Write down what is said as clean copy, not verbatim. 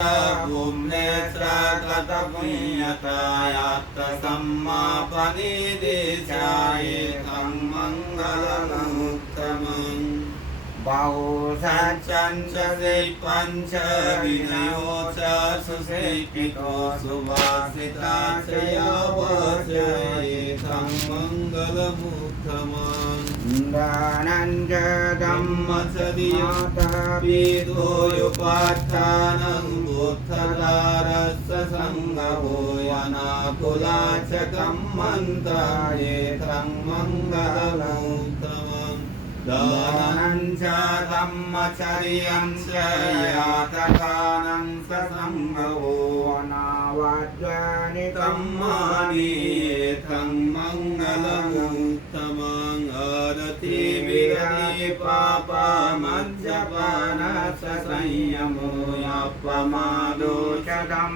บุมเนตรกตปิยตายัตตสัมมาปณิดิชายธัมมังกลมุตตมังบาหุสัจจันจะสิปัญชวินโยจะสุสิปิโกสุภาสิตาชยาวเจธัมมังกลมุตตมังดานันจะธัมมัสดิยตาปิโตยุปัฏฐานังบุตตลารัสสสังฆโหยานาคุลาชกัมมันตาเยธัมมังกลมุตตมังดานันจะธัมมัจริยัญชยาตถานังสสังฆโหนาวัจจานิธัมมานิธัมมังกลมุตตมังอรติวิริปาปามัจจปานัสสัยโมยัปปมาโดชะธัม